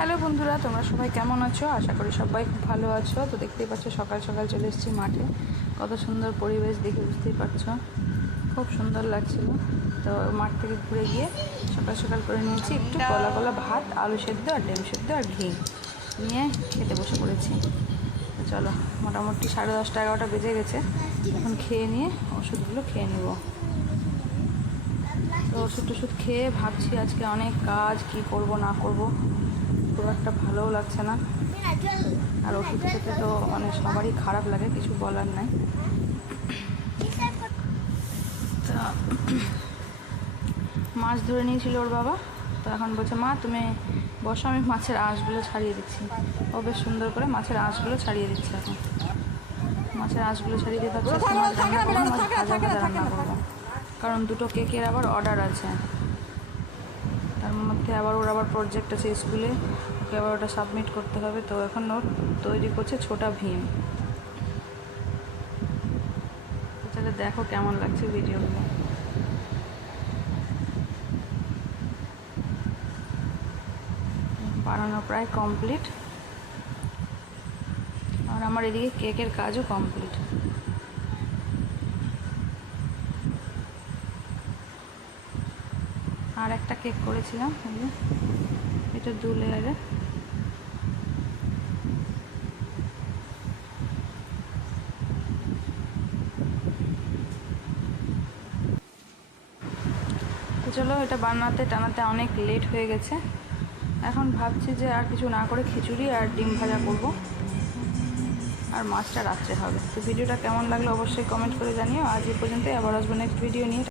Hello বন্ধুরা, তোমরা সবাই কেমন আছো? আশা করি সবাই খুব ভালো আছো। তো দেখতেই পাচ্ছ, সকাল সকাল চলে এসেছি মাঠে। কত সুন্দর পরিবেশ, দেখে বুঝতেই পারছ। খুব সুন্দর লাগছিল তো মাঠ থেকে ঘুরে গিয়ে সকাল সকাল করে নিয়েছি একটু গলা গলা ভাত, আলু সেদ্ধ, আর ডিম সেদ্ধ, আর ঘি নিয়ে খেতে বসে পড়েছি। চলো, মোটামুটি সাড়ে দশটা, এগারোটা বেজে গেছে। এখন খেয়ে নিয়ে ওষুধগুলো খেয়ে নেব। তো ওষুধ টষুধ খেয়ে ভাবছি আজকে অনেক কাজ, কি করব, না করব। খুব একটা ভালোও লাগছে না। আর ওষুধ খেতে তো মানে সবারই খারাপ লাগে, কিছু বলার নাই। তা, মাছ ধরে নিয়েছিল ওর বাবা। তো এখন বলছে, মা, তুমি বসো, আমি মাছের আঁশগুলো ছাড়িয়ে দিচ্ছি। ও বেশ সুন্দর করে মাছের আঁশগুলো ছাড়িয়ে দিচ্ছে এখন। মাছের আঁশগুলো ছাড়িয়ে ভাবছি আজকে মাছ কারণ দুটো কেকের আবার অর্ডার আছে। তার মধ্যে আবার ওর আবার প্রজেক্ট আছে স্কুলে ওকে আবার ওটা সাবমিট করতে হবে। তো এখন ওর তৈরি করছে ছোটা ভীম। তাহলে দেখো কেমন লাগছে ভিডিওগুলো বানানো প্রায় কমপ্লিট আর আমার এদিকে কেকের কাজও কমপ্লিট আর একটা কেক করেছিলাম এটা দু লেয়ারে চলো, এটা বানাতে টানাতে অনেক লেট হয়ে গেছে। এখন ভাবছি যে আর কিছু না করে খিচুড়ি আর ডিম ভাজা করব। আর মাছটা রাত্রে হবে। তো ভিডিওটা কেমন লাগল অবশ্যই কমেন্ট করে জানিও। আজ এই পর্যন্তই, আবার আসব নেক্সট ভিডিও নিয়ে।